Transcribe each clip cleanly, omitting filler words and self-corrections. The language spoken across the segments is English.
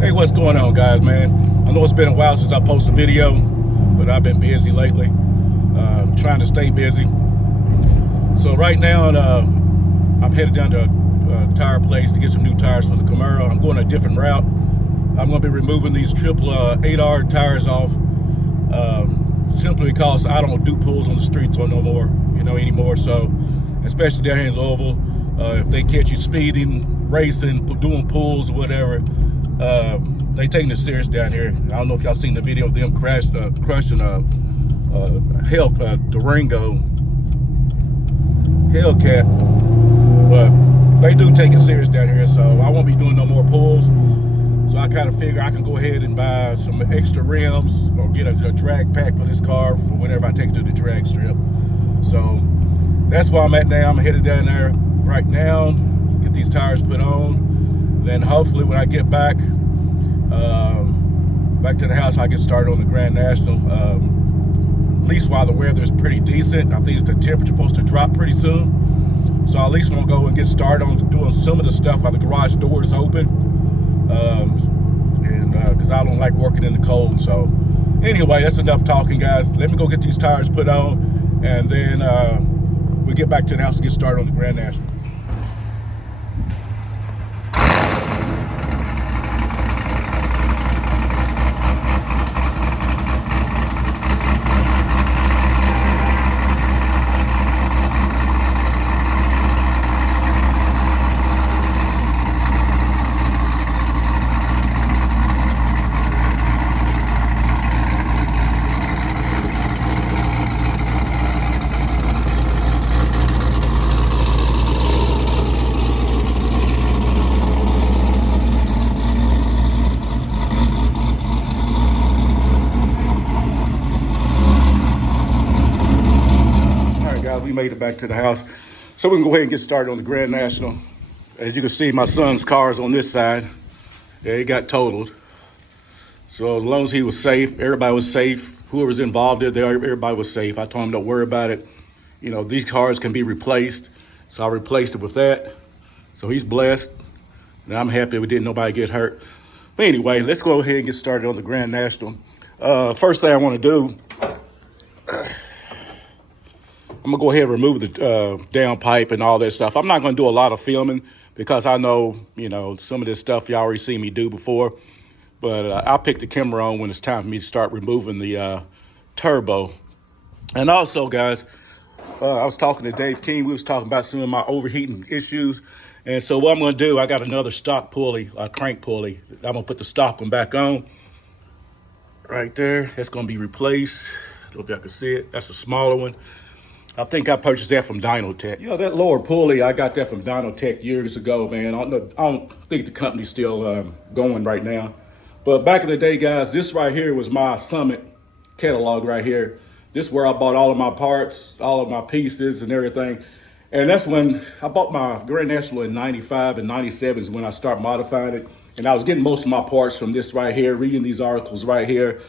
Hey, what's going on, guys, man? I know it's been a while since I posted a video, but I've been busy lately, trying to stay busy. So right now, I'm headed down to a tire place to get some new tires for the Camaro. I'm going a different route. I'm going to be removing these triple 8R tires off, simply because I don't do pulls on the streets anymore. So, especially down here in Louisville, if they catch you speeding, racing, doing pulls or whatever, they taking it serious down here. I don't know if y'all seen the video of them crushing a Durango Hellcat, but they do take it serious down here. So I won't be doing no more pulls. So I kind of figure I can go ahead and buy some extra rims or get a drag pack for this car for whenever I take it to the drag strip. So that's where I'm at now. I'm headed down there right now, get these tires put on. Then hopefully when I get back to the house, I get started on the Grand National. At least while the weather is pretty decent. I think the temperature supposed to drop pretty soon. So at least I'm gonna go and get started on doing some of the stuff while the garage door is open. Because I don't like working in the cold. So anyway, that's enough talking, guys. Let me go get these tires put on, and then we'll get back to the house and get started on the Grand National. We made it back to the house, so we can go ahead and get started on the Grand National. As you can see, my son's car is on this side. Yeah, he got totaled. So as long as he was safe, everybody was safe. Whoever's involved there, everybody was safe. I told him don't worry about it. You know, these cars can be replaced. So I replaced it with that. So he's blessed, and I'm happy we didn't nobody get hurt. But anyway, let's go ahead and get started on the Grand National. First thing I want to do, I'm gonna go ahead and remove the downpipe and all that stuff. I'm not gonna do a lot of filming because I know, some of this stuff y'all already seen me do before. But I'll pick the camera on when it's time for me to start removing the turbo. And also, guys, I was talking to Dave King. We was talking about some of my overheating issues. And so what I'm gonna do, I got another stock pulley, a crank pulley. I'm gonna put the stock one back on. Right there, that's gonna be replaced. I don't know if y'all can see it. That's a smaller one. I think I purchased that from Dynotech. That lower pulley, I got that from Dynotech years ago, man. I don't think the company's still going right now. But back in the day, guys, this right here was my Summit catalog right here. This is where I bought all of my parts, all of my pieces and everything. And that's when I bought my Grand National in 95 and 97 is when I started modifying it. And I was getting most of my parts from this right here, reading these articles right here.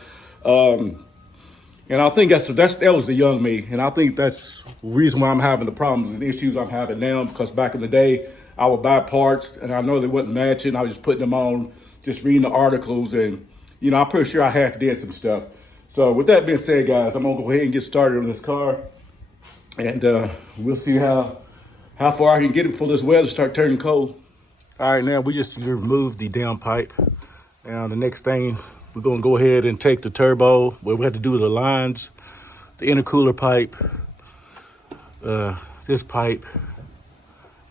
And I think that was the young me. And I think that's the reason why I'm having the problems and issues I'm having now, because back in the day, I would buy parts and I know they wasn't matching. I was just putting them on, just reading the articles, and, I'm pretty sure I half did some stuff. So with that being said, guys, I'm gonna go ahead and get started on this car, and we'll see how far I can get it before this weather start turning cold. All right, now we just removed the downpipe. Now the next thing, we're gonna go ahead and take the turbo. What we have to do with the lines, the intercooler pipe, this pipe,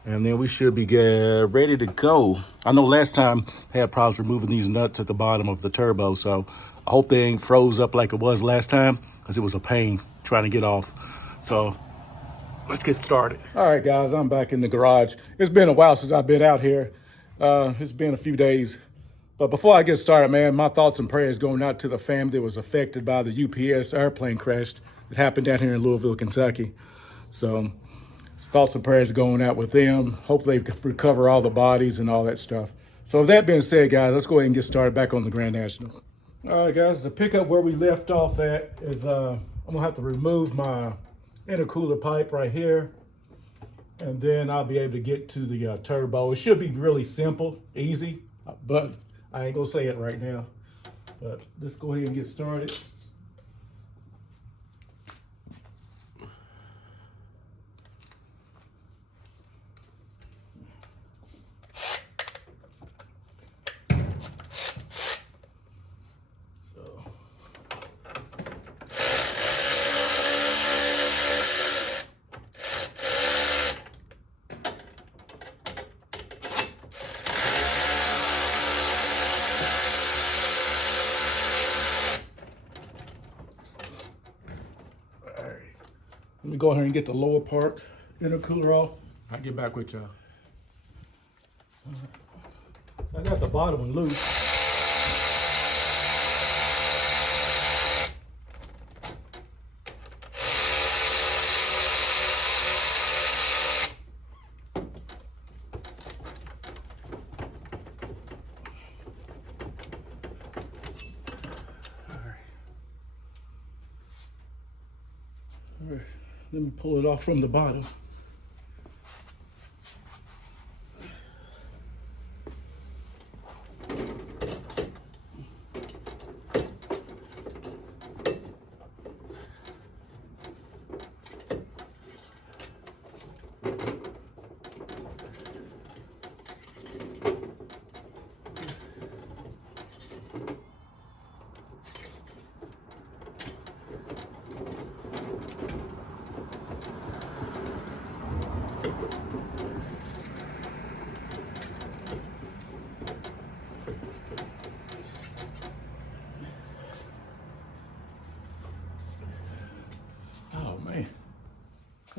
and then we should be ready to go. I know last time I had problems removing these nuts at the bottom of the turbo, so I hope they ain't froze up like it was last time, because it was a pain trying to get off. So let's get started. All right, guys, I'm back in the garage. It's been a while since I've been out here. It's been a few days. But before I get started, man, my thoughts and prayers going out to the family that was affected by the UPS airplane crash that happened down here in Louisville, Kentucky. So thoughts and prayers going out with them. Hopefully they can recover all the bodies and all that stuff. So with that being said, guys, let's go ahead and get started back on the Grand National. All right, guys, to pick up where we left off at is I'm gonna have to remove my intercooler pipe right here. And then I'll be able to get to the turbo. It should be really simple, easy, but I ain't gonna say it right now, but let's go ahead and get started. Let me go ahead and get the lower part intercooler off. I'll get back with y'all. So I got the bottom one loose. All right, let me pull it off from the bottom.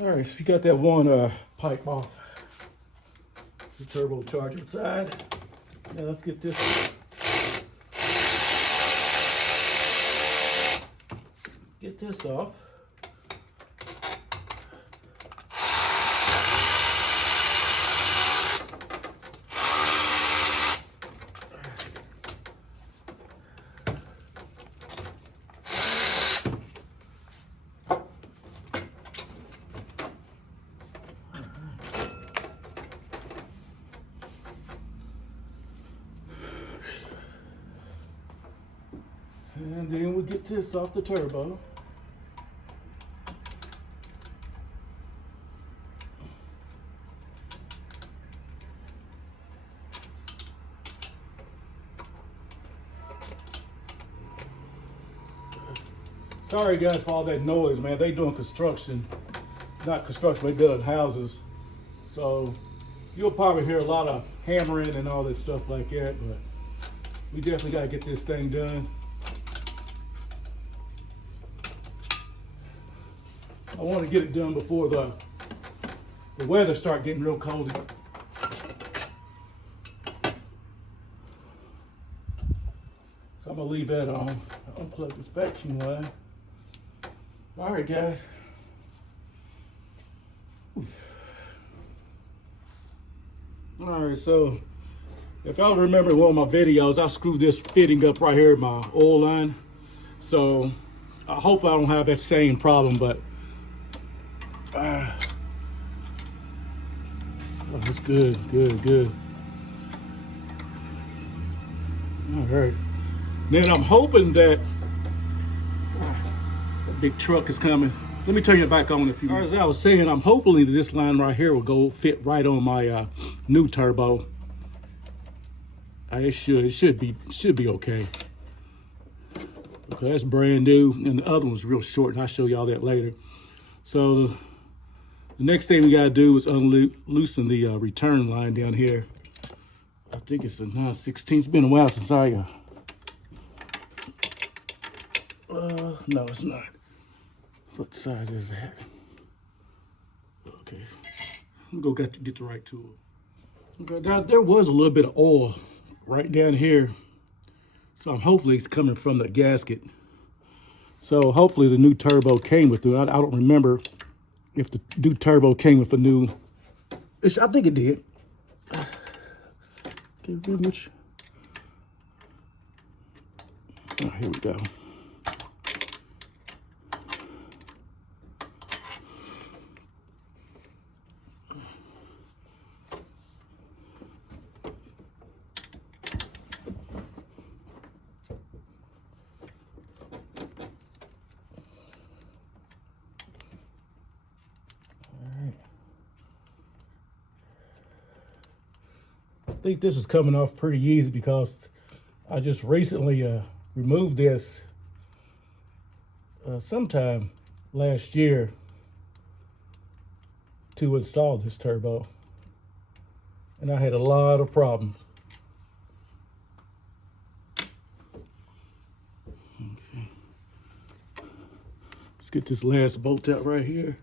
All right, so you got that one pipe off the turbocharger side. Now let's get this. Get this off. And then we get this off the turbo. Sorry guys for all that noise, man. They doing construction. Not construction, they building houses. So you'll probably hear a lot of hammering and all this stuff like that, but we definitely gotta get this thing done. I want to get it done before the weather start getting real cold. So I'm gonna leave that on. Unplug this vacuum line. All right, guys. All right, so if y'all remember one of my videos, I screwed this fitting up right here in my oil line. So I hope I don't have that same problem, but oh, it's good. All right. Then I'm hoping that the big truck is coming. Let me turn it back on if you. As I was saying, I'm hoping that this line right here will go fit right on my new turbo. It should be okay. Okay, that's brand new, and the other one's real short, and I'll show y'all that later. So the next thing we gotta do is loosen the return line down here. I think it's a 9/16. It's been a while since I. No, it's not. What size is that? Okay, I'm gonna go get the right tool. Okay, now there was a little bit of oil right down here, so hopefully it's coming from the gasket. So hopefully the new turbo came with it. I don't remember if the new turbo came with a new. I think it did. Okay, very much. Oh, here we go. think this is coming off pretty easy because I just recently removed this sometime last year to install this turbo, and I had a lot of problems. Okay. Let's get this last bolt out right here.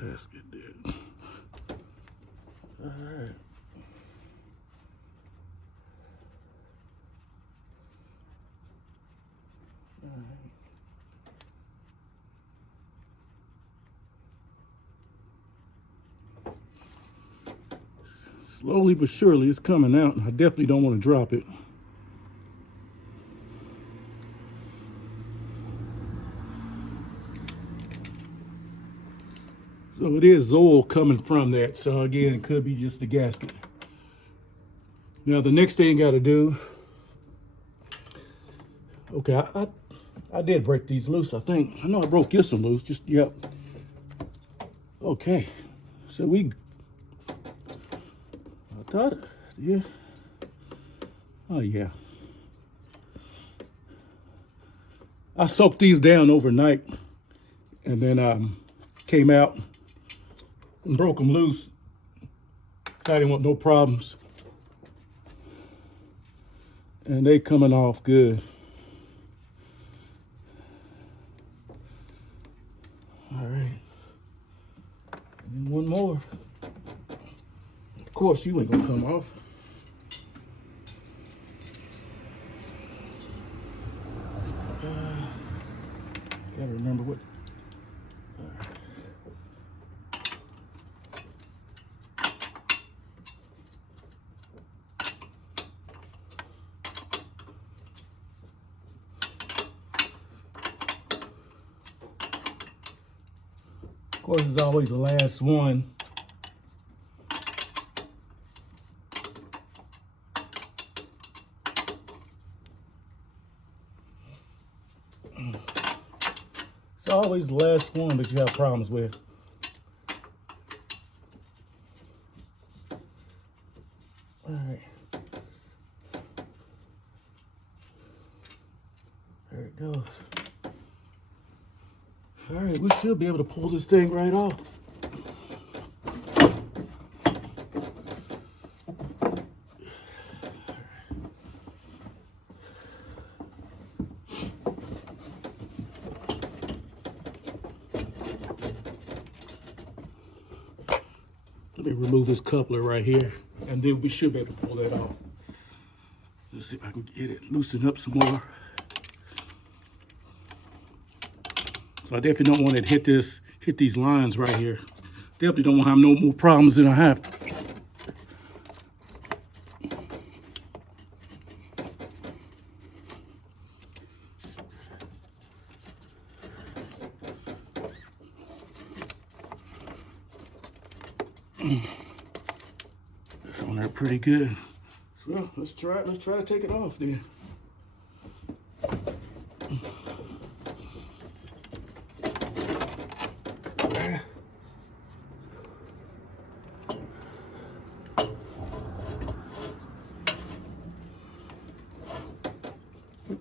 Let's get that. All right. Slowly but surely it's coming out. I definitely don't want to drop it. So it is oil coming from that. So again, it could be just the gasket. Now the next thing I got to do, okay, I did break these loose, I think. I know I broke this one loose, just, yep. Okay, so I thought, yeah. Oh yeah. I soaked these down overnight and then came out and broke them loose. I didn't want no problems. And they coming off good. All right. And one more. Of course, you ain't gonna come off. Gotta remember what. Of course, it's always the last one. It's always the last one that you have problems with. All right. There it goes. All right, we should be able to pull this thing right off. Let me remove this coupler right here, and then we should be able to pull that off. Let's see if I can get it loosened up some more. So I definitely don't want it to hit these lines right here. Definitely don't want to have no more problems than I have. That's on there pretty good. So let's try to take it off then.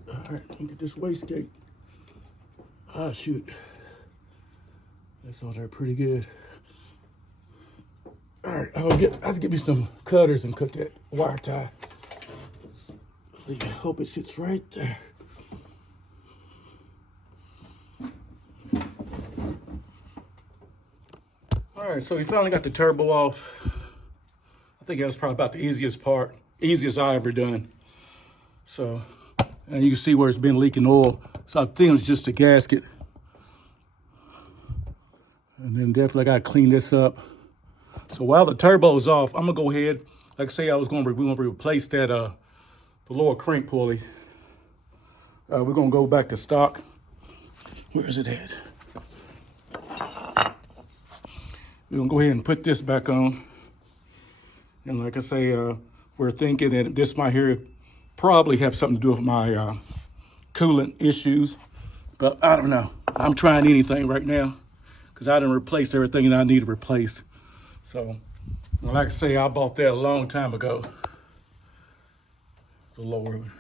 All right, let me get this wastegate. Ah, shoot. That's on there pretty good. All right, I have to get me some cutters and cut that wire tie. I hope it sits right there. All right, so we finally got the turbo off. I think that was probably about the easiest part, easiest I ever done. So, and you can see where it's been leaking oil. So I think it's just a gasket. And then definitely I gotta clean this up. So while the turbo is off, I'm gonna go ahead, like I say, we're gonna replace that the lower crank pulley. We're gonna go back to stock. Where is it at? We're gonna go ahead and put this back on. And like I say, we're thinking that this might here probably have something to do with my coolant issues, but I don't know. I'm trying anything right now. because I didn't replace everything that I need to replace. So, like I say, I bought that a long time ago. It's a lower one.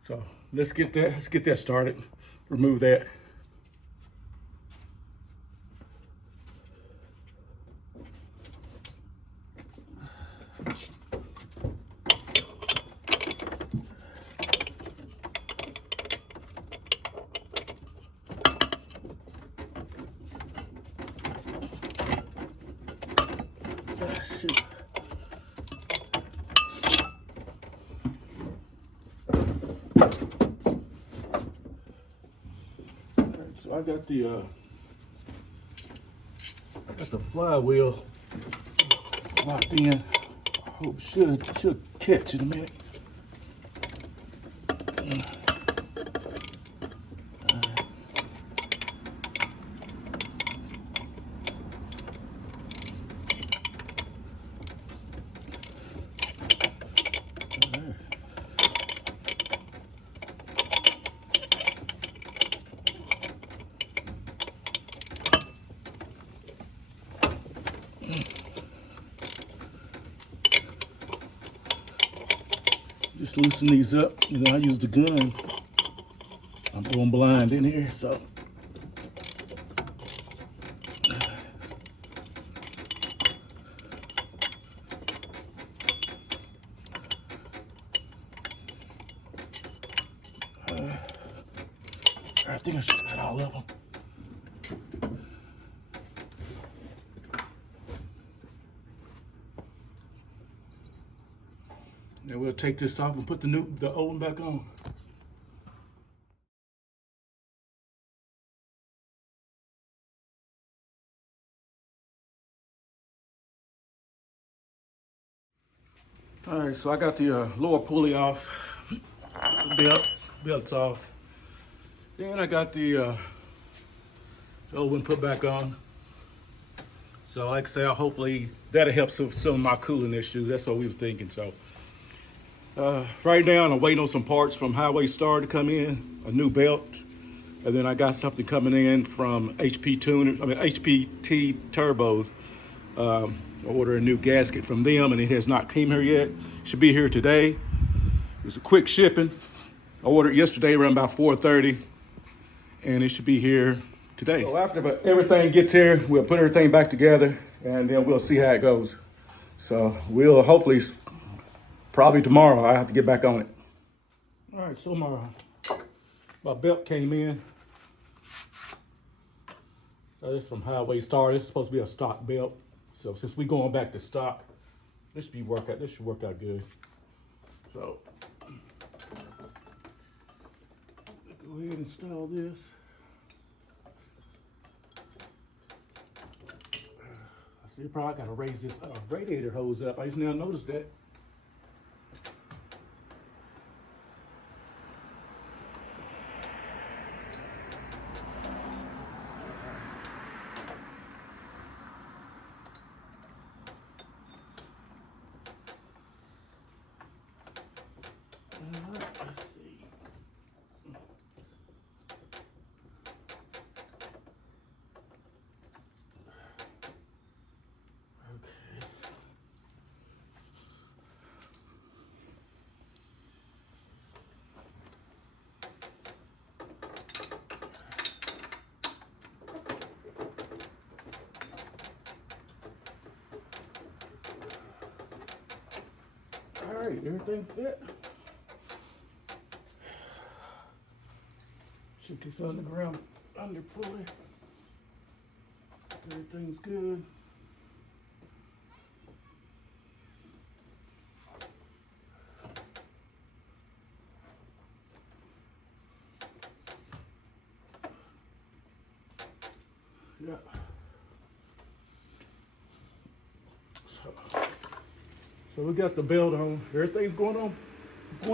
So let's get that started. Remove that. Shoot. So I got the flywheel locked in. I hope should catch in a minute. Just loosen these up. You know, I use the gun. I'm going blind in here, so. I think I should got all of them. Then we'll take this off and put the old one back on. All right, so I got the lower pulley off, belt's off. Then I got the old one put back on. So like I say, hopefully that'll help with some of my cooling issues. That's what we was thinking. So right now I'm waiting on some parts from Highway Star to come in, a new belt. And then I got something coming in from HPT Turbos. I ordered a new gasket from them and it has not came here yet. Should be here today. It's a quick shipping. I ordered yesterday around about 4:30 and it should be here today. So after everything gets here, we'll put everything back together and then we'll see how it goes. So we'll hopefully, probably tomorrow, I have to get back on it. All right, so my belt came in. So this is from Highway Star. This is supposed to be a stock belt. So since we're going back to stock, this should work out good. So go ahead and install this. I see, probably gotta raise this radiator hose up. I just now noticed that. Let's see. All right, everything fit. Shoot this on the ground under pulley. Everything's good. Yeah. So we got the belt on. Everything's going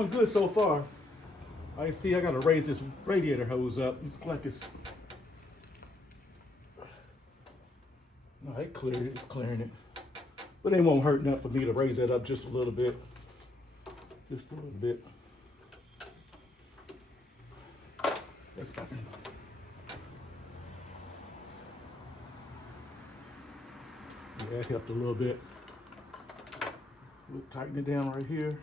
good so far. I see I gotta raise this radiator hose up. It's like it's, no, it cleared it, it's clearing it. But it won't hurt enough for me to raise that up just a little bit. Just a little bit. That's fine. That helped a little bit. We'll tighten it down right here.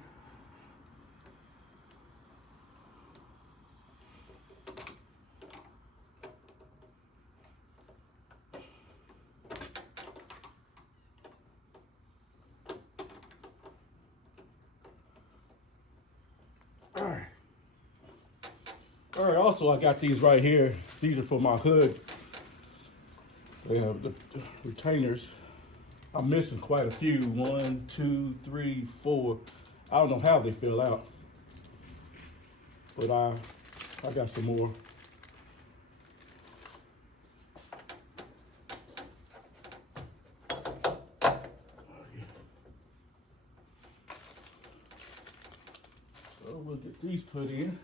All right, also I got these right here. These are for my hood. They have the retainers. I'm missing quite a few. 1, 2, 3, 4. I don't know how they fill out, but I got some more. So we'll get these put in.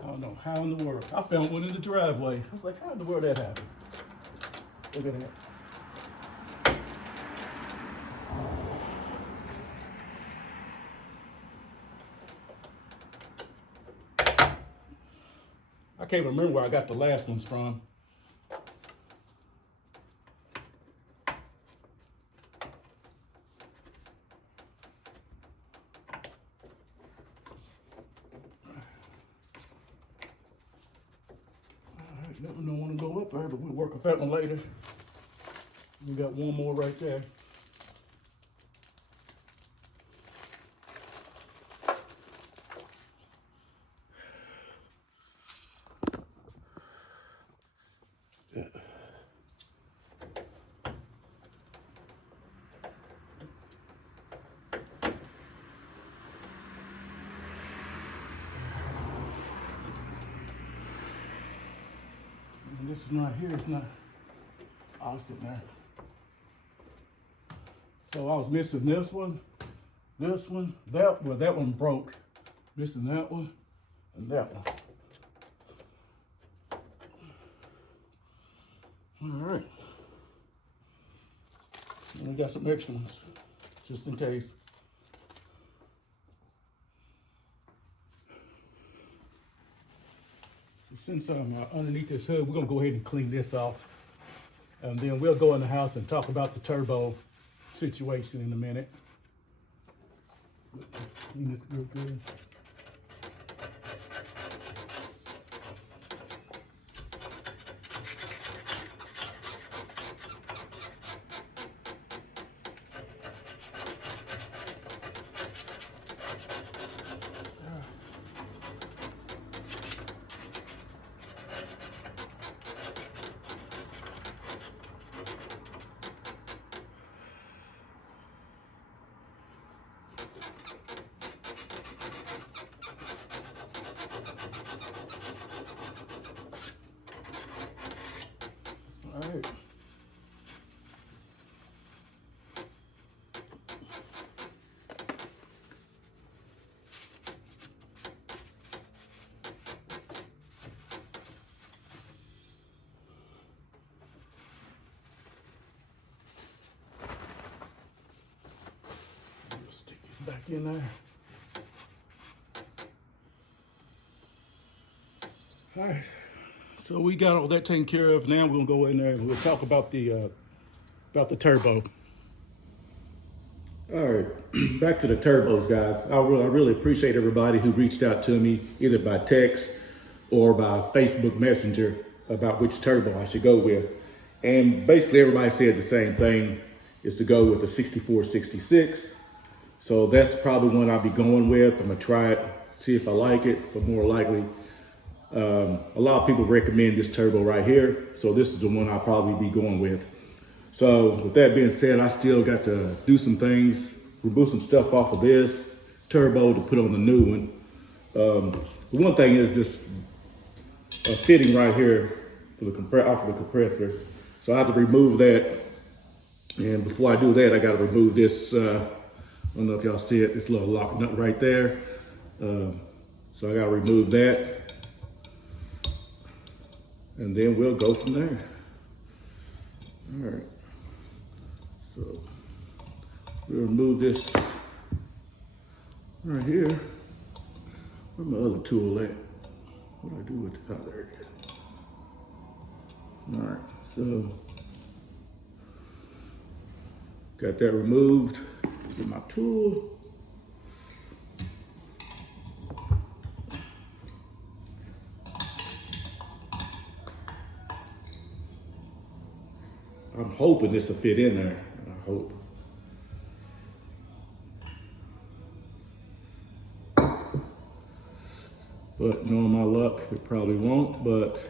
I don't know how in the world. I found one in the driveway. I was like, how in the world that happened? Look at that. I can't remember where I got the last ones from. Nothing don't want to go up there, but we'll work with that one later. We got one more right there. And this one right here is not awesome there. So I was missing this one, that one broke. Missing that one and that one. All right. And we got some extra ones, just in case. Since I'm underneath this hood, we're gonna go ahead and clean this off. And then we'll go in the house and talk about the turbo situation in a minute. Clean this real good. All right. Stick this back in there. All right. So we got all that taken care of. Now we're gonna go in there and we'll talk about the turbo. All right, back to the turbos, guys. I really appreciate everybody who reached out to me either by text or by Facebook Messenger about which turbo I should go with. And basically everybody said the same thing, is to go with the 6466. So that's probably one I'll be going with. I'm gonna try it, see if I like it, but more likely, a lot of people recommend this turbo right here. So this is the one I'll probably be going with. So with that being said, I still got to do some things, remove some stuff off of this turbo to put on the new one. The one thing is this fitting right here for the off of the compressor. So I have to remove that. And before I do that, I got to remove this, I don't know if y'all see it, this little lock nut right there. So I got to remove that. and then we'll go from there. All right, so we'll remove this right here. Where's my other tool at? What do I do with it? Oh, there it is. All right, so got that removed. Get my tool. I'm hoping this will fit in there. I hope. But knowing my luck, it probably won't, but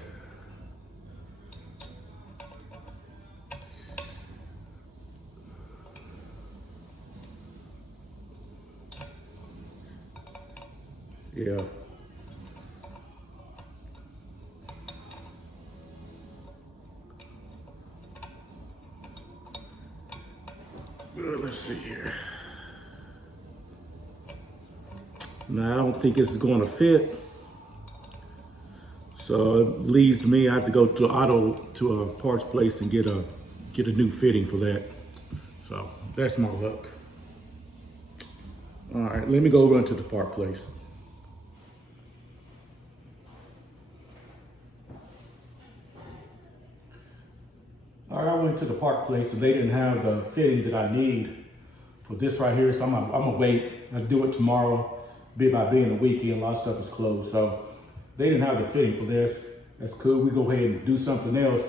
yeah. Let's see here. Now, I don't think this is going to fit. So it leads to me, I have to go to a parts place and get a new fitting for that. So that's my luck. All right, let me go run to the part place. All right, I went to the park place and they didn't have the fitting that I need for this right here. So I'm gonna wait. I'll do it tomorrow. By being a weekend, a lot of stuff is closed. So they didn't have the fitting for this. That's cool. We go ahead and do something else.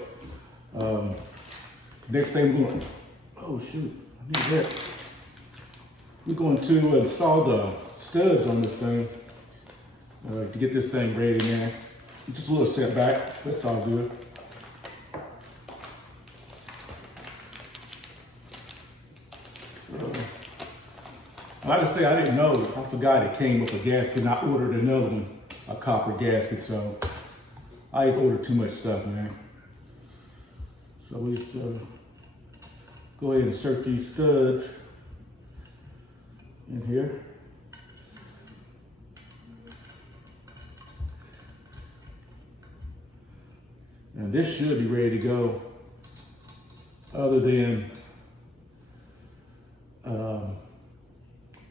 Next thing we're going, oh shoot, I need that. We're going to install the studs on this thing to get this thing ready, man. Just a little setback, that's all good. So, like I say, I didn't know. I forgot it came with a gasket and I ordered another one, a copper gasket, so I just ordered too much stuff, man. So we just go ahead and insert these studs in here. And this should be ready to go, other than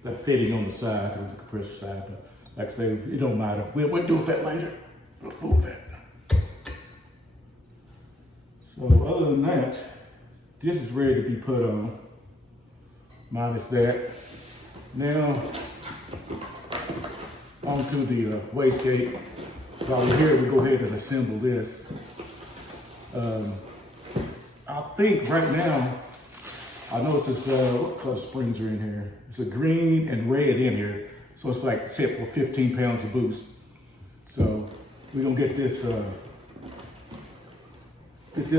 that fitting on the side, or the compressor side. But like I say, it don't matter. We'll do that later. We'll fool that. So other than that, this is ready to be put on, minus that. Now, onto the wastegate. So while we're here, we go ahead and assemble this. I think right now, I know it's what color springs are in here? It's a green and red in here. So it's like set for 15 pounds of boost. So we're gonna get this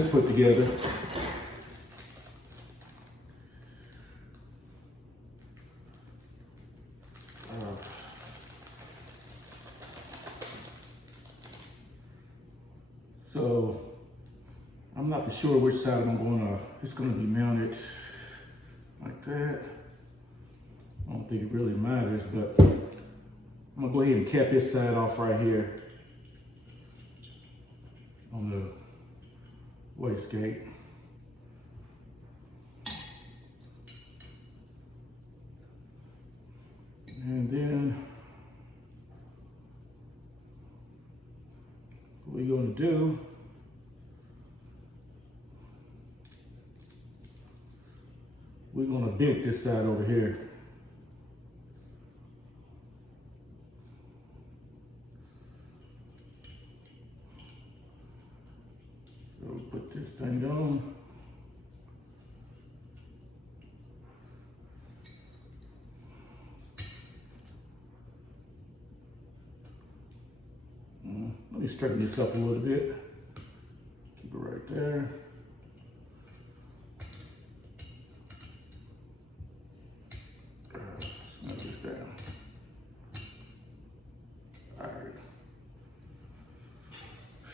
put together. So I'm not for sure which side it's gonna be mounted like that. I don't think it really matters, but I'm gonna go ahead and cap this side off right here on the wastegate. And then what we're gonna do, we're gonna bend this side over here. So put this thing on. Let me straighten this up a little bit. Keep it right there. Snap this down. All right.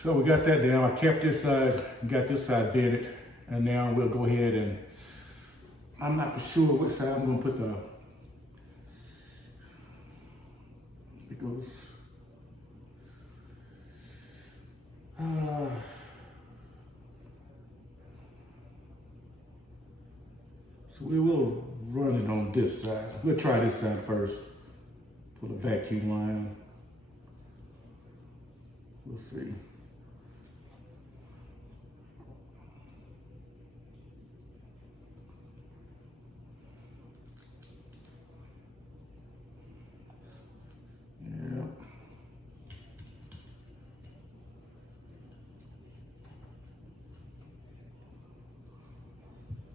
So we got that down. I kept this side, got this side dented, and now we'll go ahead and, I'm not for sure which side I'm gonna put it goes, So we will run it on this side. We'll try this side first for the vacuum line. We'll see. Yeah.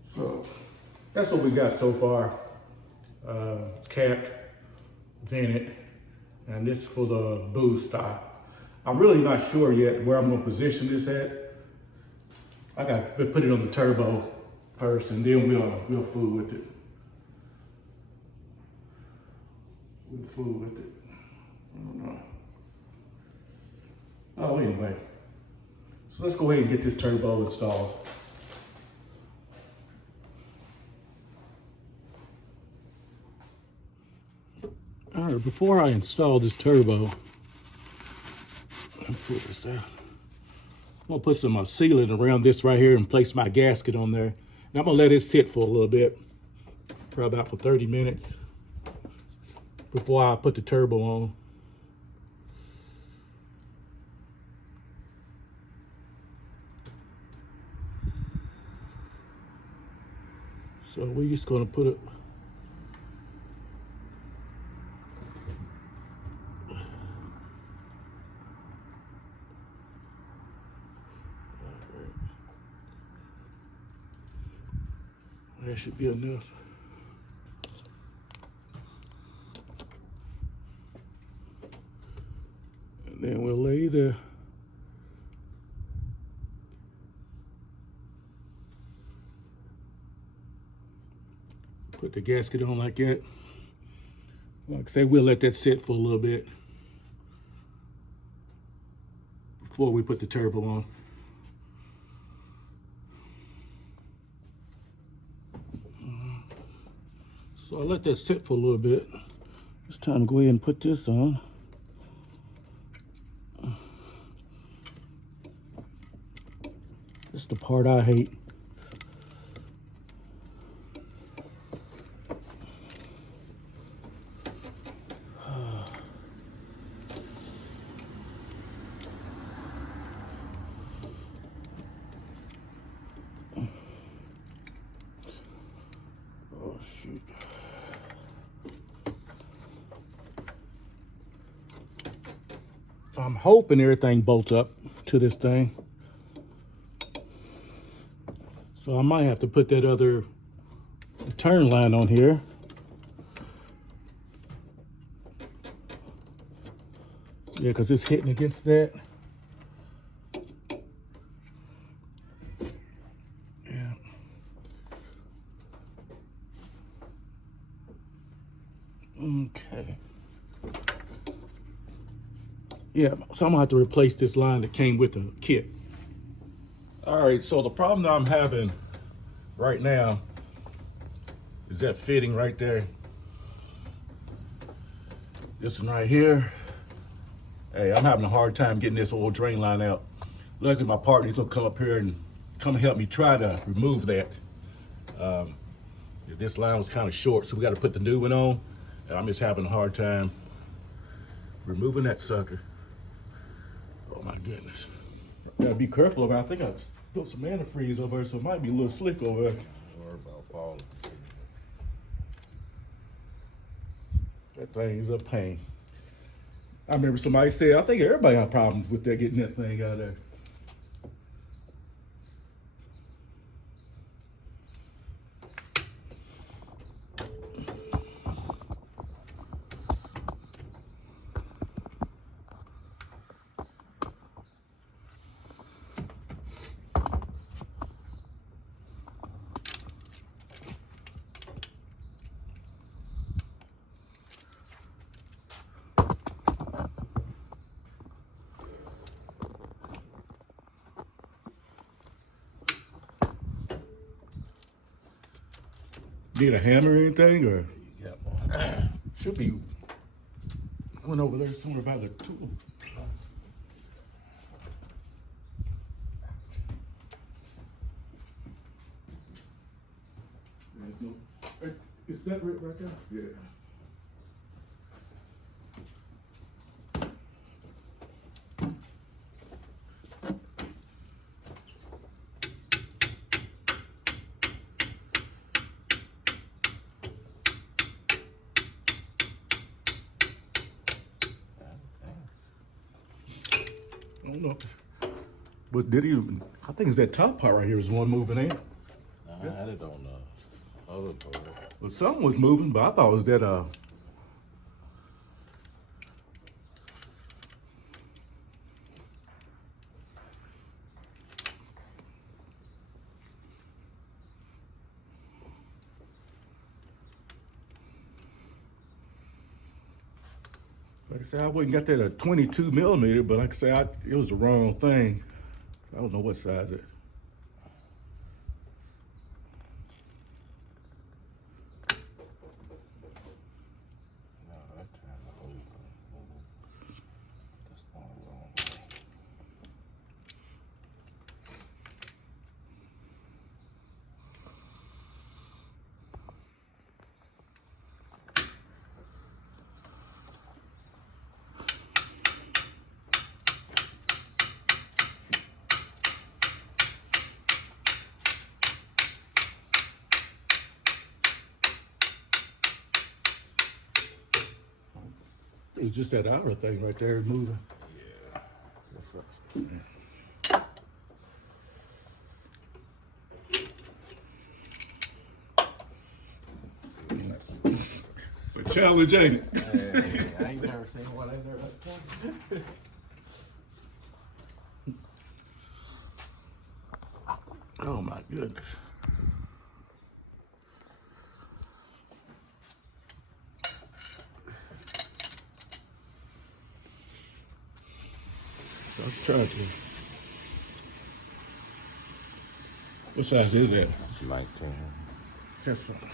So that's what we got so far. It's capped, vented, and this is for the boost. I'm really not sure yet where I'm gonna position this at. I got to put it on the turbo first, and then we'll fool with it. We'll fool with it. I don't know. Oh, anyway. So let's go ahead and get this turbo installed. All right, before I install this turbo, let me pull this out. I'm gonna put some sealant around this right here and place my gasket on there. And I'm gonna let it sit for a little bit, probably about for 30 minutes before I put the turbo on. So we're just gonna put it. That should be enough. And then we'll lay the put the gasket on like that. Like I say, we'll let that sit for a little bit before we put the turbo on. So I'll let that sit for a little bit. It's time to go ahead and put this on. This is the part I hate. Oh, shoot. I'm hoping everything bolts up to this thing. So I might have to put that other turn line on here. Yeah, because it's hitting against that. Yeah. Okay. Yeah, so I'm gonna have to replace this line that came with the kit. All right, so the problem that I'm having right now is that fitting right there. This one right here. Hey, I'm having a hard time getting this old drain line out. Luckily, my partner's gonna come up here and come help me try to remove that. This line was kind of short, so we got to put the new one on. And I'm just having a hard time removing that sucker. Oh my goodness. Gotta be careful about it. I think I put some antifreeze over there, so it might be a little slick over there. Don't worry about falling. That thing is a pain. I remember somebody said, I think everybody got problems with that, getting that thing out of there. Need a hammer or anything, or Yep. should be one over there somewhere by the tool. Is that right there? Yeah. I don't know. But did he? I think it's that top part right here is one moving in. I had it on the other part. Well, something was moving, but I thought it was that like I said, I wouldn't got that a 22 millimeter, but like I said, it was the wrong thing. I don't know what size it. No, that time the whole thing. That's going wrong. It was just that outer thing right there moving. Yeah. It's a challenge, ain't it? Hey, I ain't never seen one in there like that. Oh my goodness. So I was trying to. What size is that? It's 19. That's fine.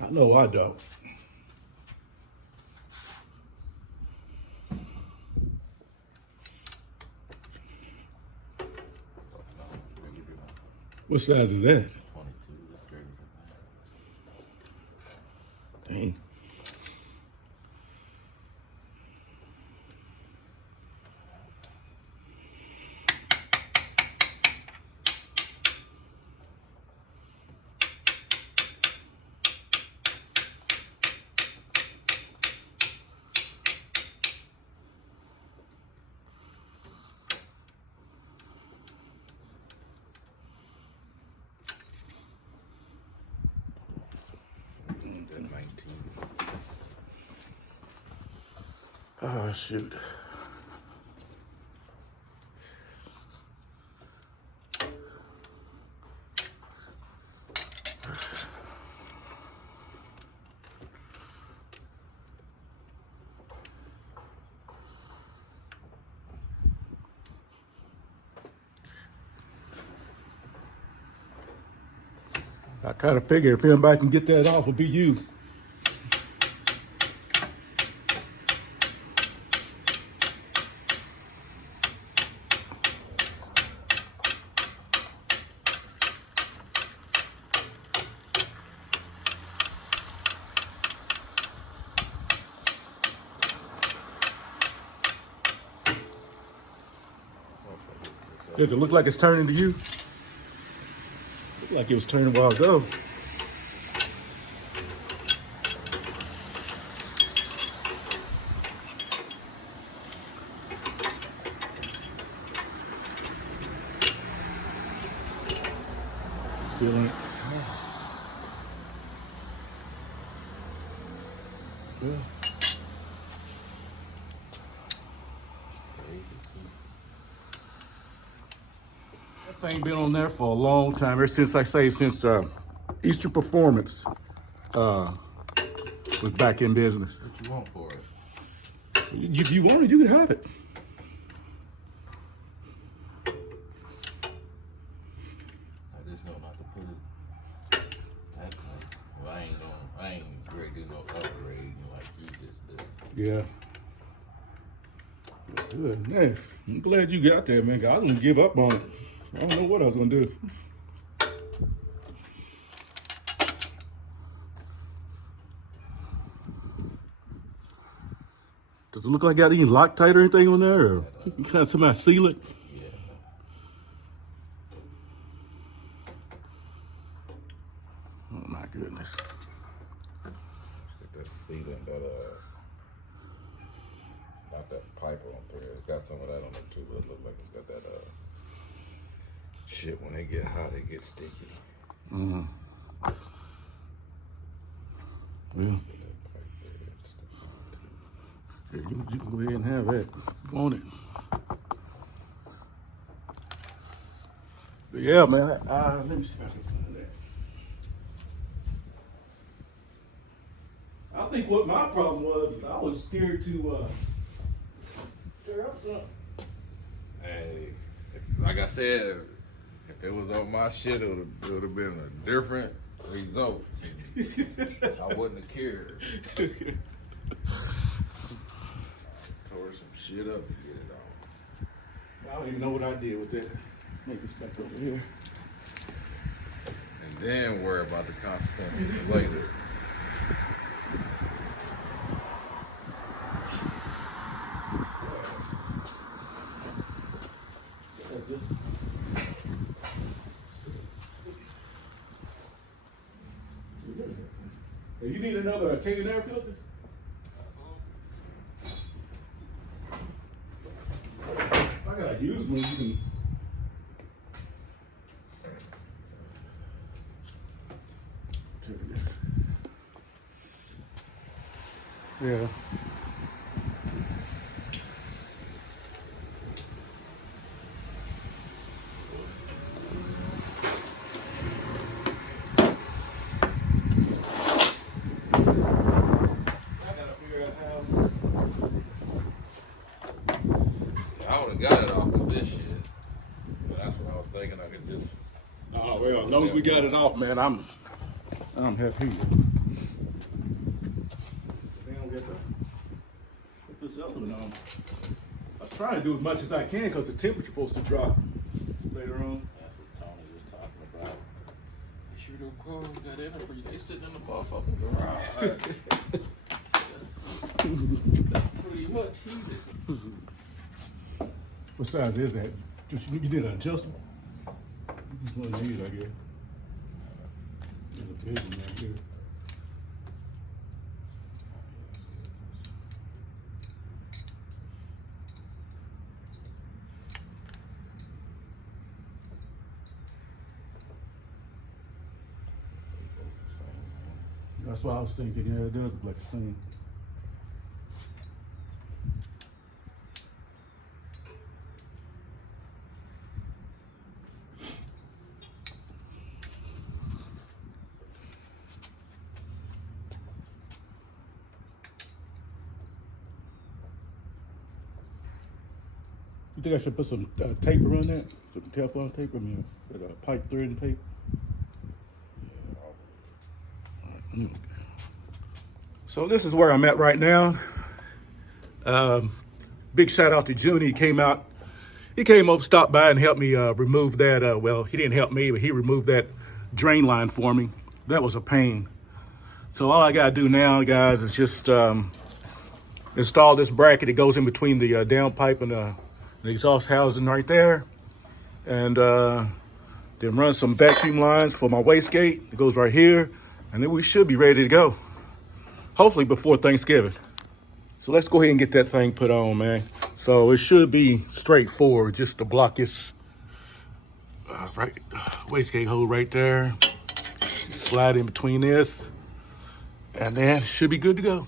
I know I don't. What size is that? 22 is greater than Dang. that. 19. Oh, shoot. I kind of figure if anybody can get that off, it'll be you. Does it look like it's turning to you? Look like it was turning a while ago. Still ain't. Yeah. That thing been on there for a long time. Ever since since Easter Performance was back in business. What you want for it? If you want it, you can have it. I just know not to put it that way. Well, I ain't ready to do no upgrade like you just did. Yeah. Goodness. I'm glad you got there, man. I was gonna give up on it. I don't know what I was gonna do. Does it look like I got any Loctite or anything on there? Or you kind of somehow seal it? Yeah. Oh my goodness. Get that sealant, not that pipe on there. It's got some of that on it too, but it looks like it's got that shit. When they get hot, it gets sticky. Mm. Yeah. Yeah, you can go ahead and have that. You want it? But yeah, man. Let me see if I can find that. I think what my problem was is I was scared to tear up something. Hey, like I said, if it was on my shit, it would have been a different result. I wouldn't have cared. Tore some shit up to get it on. I don't even know what I did with that. Make this back over here. And then worry about the consequences later. Hey, you need another Canadian air filter? I gotta use one. You can. Yeah. I would have got it off with this shit. But that's what I was thinking. I could just. Oh well, as long as we got it off, man, I'm happy. They don't get to put this other one on. I try to do as much as I can because the temperature's supposed to drop later on. That's what Tony was talking about. They sure them cars got in it for you. They sitting in the motherfucking garage. That's pretty much heated. What size is that? Just you did an adjustable. This one of these, I guess. There's a big one right here. That's what I was thinking. Yeah, it does look like the same. You think I should put some tape around that? Some Teflon tape? I mean, with a pipe thread and tape? So this is where I'm at right now. Big shout out to Juni. He came out. He came over, stopped by, and helped me remove that. Well, he didn't help me, but he removed that drain line for me. That was a pain. So all I gotta do now, guys, is just install this bracket. It goes in between the downpipe and the exhaust housing right there, and then run some vacuum lines for my wastegate. It goes right here, and then we should be ready to go. Hopefully before Thanksgiving. So let's go ahead and get that thing put on, man. So it should be straightforward, just to block this right wastegate hole right there. Slide in between this, and then it should be good to go.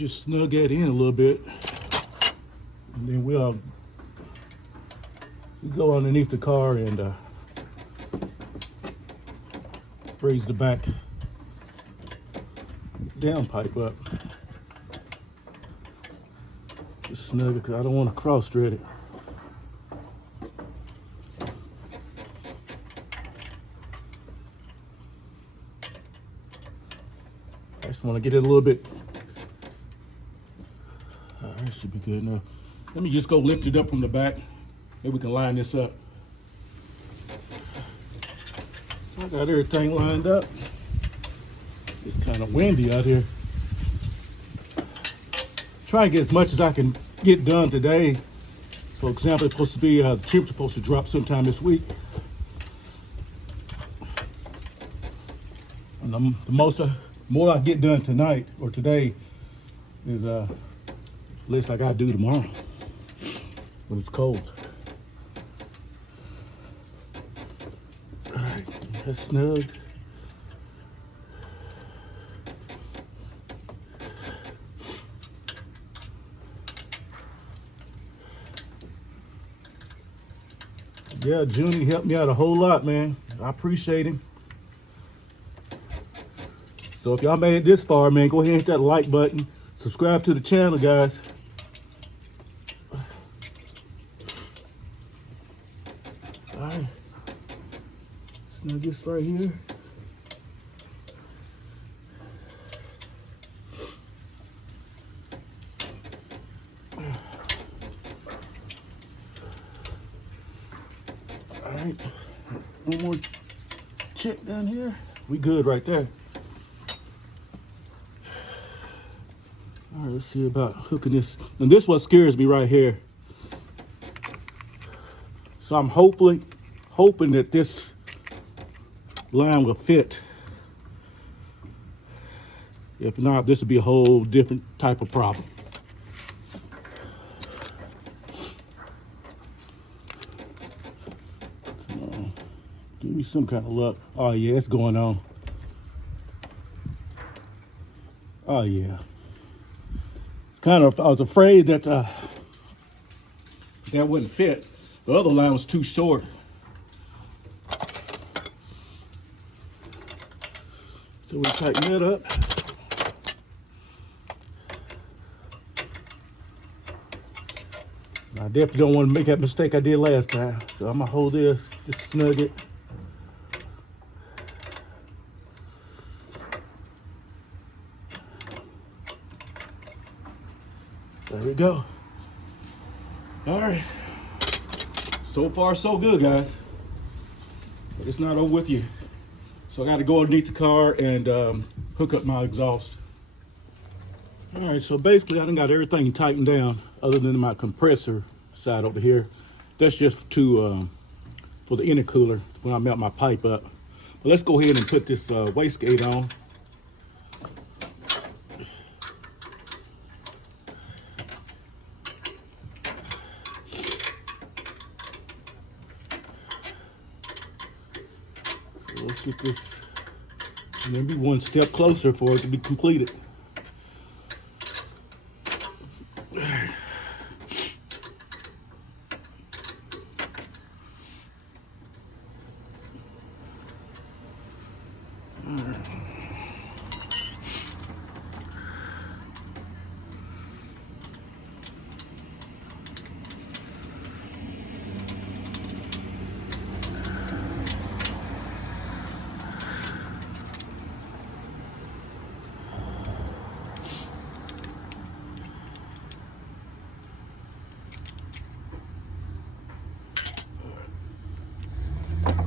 just snug that in a little bit, and then we go underneath the car and raise the back downpipe up. Just snug it because I don't want to cross thread it. I just want to get it a little bit. That should be good enough. Let me just go lift it up from the back. Maybe we can line this up. So I got everything lined up. It's kind of windy out here. Try and get as much as I can get done today. For example, it's supposed to be the temperature's supposed to drop sometime this week. And the more I get done tonight or today is less I gotta do tomorrow when it's cold. All right, that's snugged. Yeah, Junie helped me out a whole lot, man. I appreciate him. So if y'all made it this far, man, go ahead and hit that like button. Subscribe to the channel, guys. All right. Snug this right here. All right. One more check down here. We good right there. All right, let's see about hooking this. And this is what scares me right here. So I'm hoping that this line will fit. If not, this would be a whole different type of problem. Come on. Give me some kind of luck. Oh yeah, it's going on. Oh yeah. I was afraid that that wouldn't fit. The other line was too short. So we tighten that up. I definitely don't want to make that mistake I did last time. So I'm gonna hold this, just snug it. There we go. All right. So far, so good, guys. But it's not over with you. So I got to go underneath the car and hook up my exhaust. All right, so basically I done got everything tightened down other than my compressor side over here. That's just to for the intercooler when I melt my pipe up. But let's go ahead and put this wastegate on. So let's get this, maybe one step closer for it to be completed.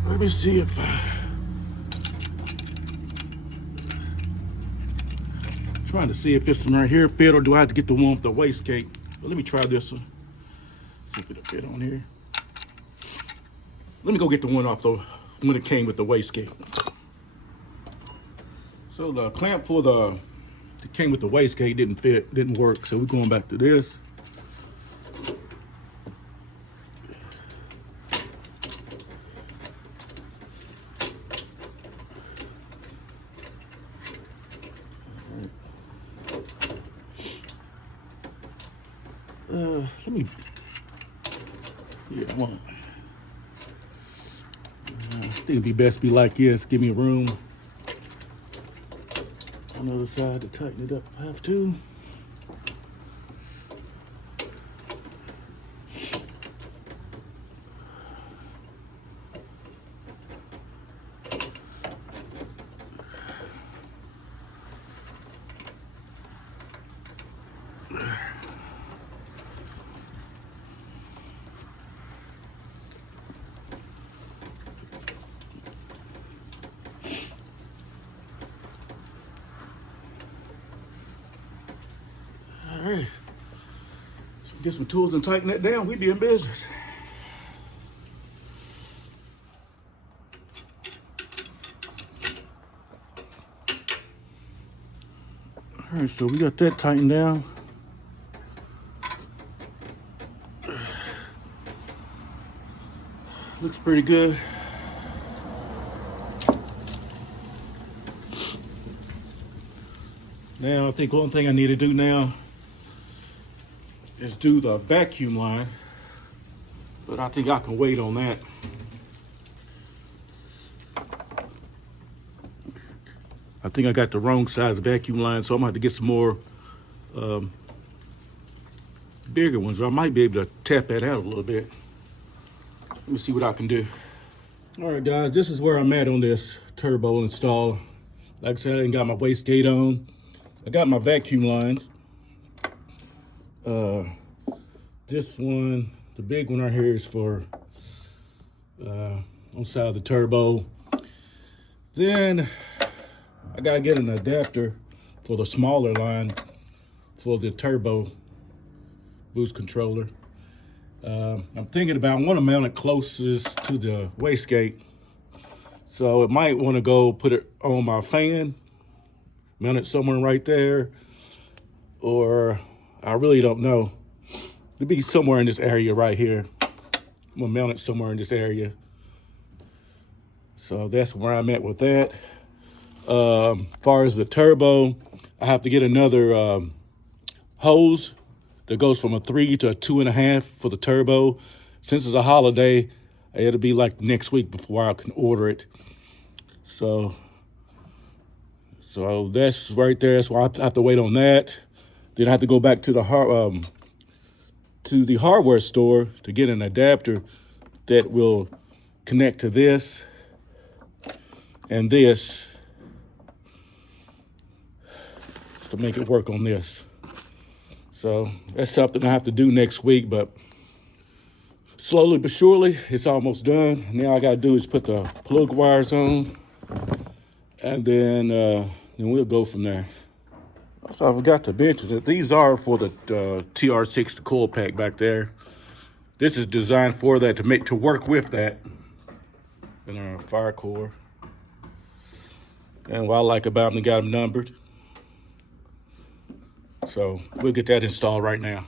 Let me see if trying to see if this one right here fit, or do I have to get the one with the wastegate? But let me try this one. See if it'll fit on here. Let me go get the one off the when it came with the wastegate. So the clamp for that came with the wastegate didn't fit, didn't work. So we're going back to this. Let me, yeah, I want, I think it'd be best to be like this. Give me room on the other side to tighten it up if I have to. All right, so get some tools and tighten that down. We be in business. All right, so we got that tightened down. Looks pretty good. Now, I think one thing I need to do now is do the vacuum line, but I think I can wait on that. I think I got the wrong size vacuum line, so I'm gonna have to get some more bigger ones. I might be able to tap that out a little bit. Let me see what I can do. All right, guys, this is where I'm at on this turbo install. Like I said, I ain't got my wastegate on. I got my vacuum lines. This one, the big one right here, is for on the side of the turbo. Then I gotta get an adapter for the smaller line for the turbo boost controller. I'm thinking about, I want to mount it closest to the wastegate. So it might want to go put it on my fan, mount it somewhere right there, or I really don't know. It'll be somewhere in this area right here. I'm gonna mount it somewhere in this area. So that's where I'm at with that. As far as the turbo, I have to get another hose that goes from a 3 to a 2.5 for the turbo. Since it's a holiday, it'll be like next week before I can order it. So that's right there. So I have to wait on that. Then I have to go back to the hardware store to get an adapter that will connect to this and this to make it work on this. So that's something I have to do next week, but slowly but surely, it's almost done. Now I gotta do is put the plug wires on, and then we'll go from there. Also, I forgot to mention that these are for the TR6, the coil pack back there. This is designed for that, to work with that. And our fire core. And what I like about them, they got them numbered. So we'll get that installed right now.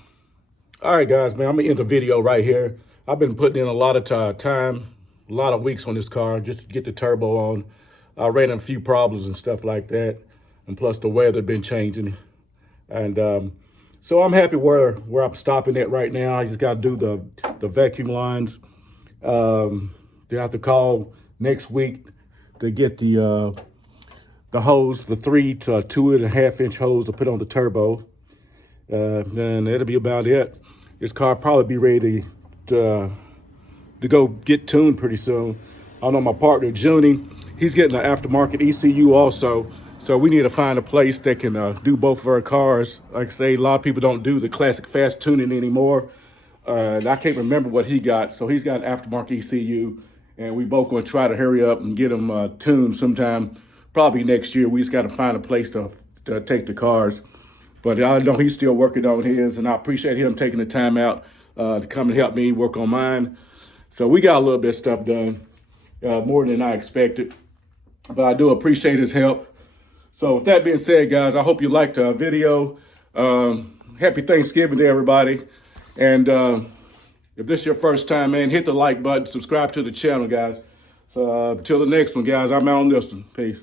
All right, guys, man, I'm gonna end the video right here. I've been putting in a lot of time, a lot of weeks on this car just to get the turbo on. I ran into a few problems and stuff like that. And plus the weather been changing. And so I'm happy where I'm stopping at right now. I just gotta do the vacuum lines. Then I have to call next week to get the hose, the 3 to 2.5 inch hose to put on the turbo. And that'll be about it. This car will probably be ready to go get tuned pretty soon. I know my partner, Junie, he's getting an aftermarket ECU also. So we need to find a place that can do both of our cars. Like I say, a lot of people don't do the classic fast tuning anymore. And I can't remember what he got. So he's got an aftermarket ECU. And we both going to try to hurry up and get them tuned sometime, probably next year. We just got to find a place to take the cars. But I know he's still working on his, and I appreciate him taking the time out to come and help me work on mine. So we got a little bit of stuff done, more than I expected. But I do appreciate his help. So with that being said, guys, I hope you liked the video. Happy Thanksgiving to everybody. And if this is your first time, man, hit the like button, subscribe to the channel, guys. So until the next one, guys, I'm out on this one. Peace.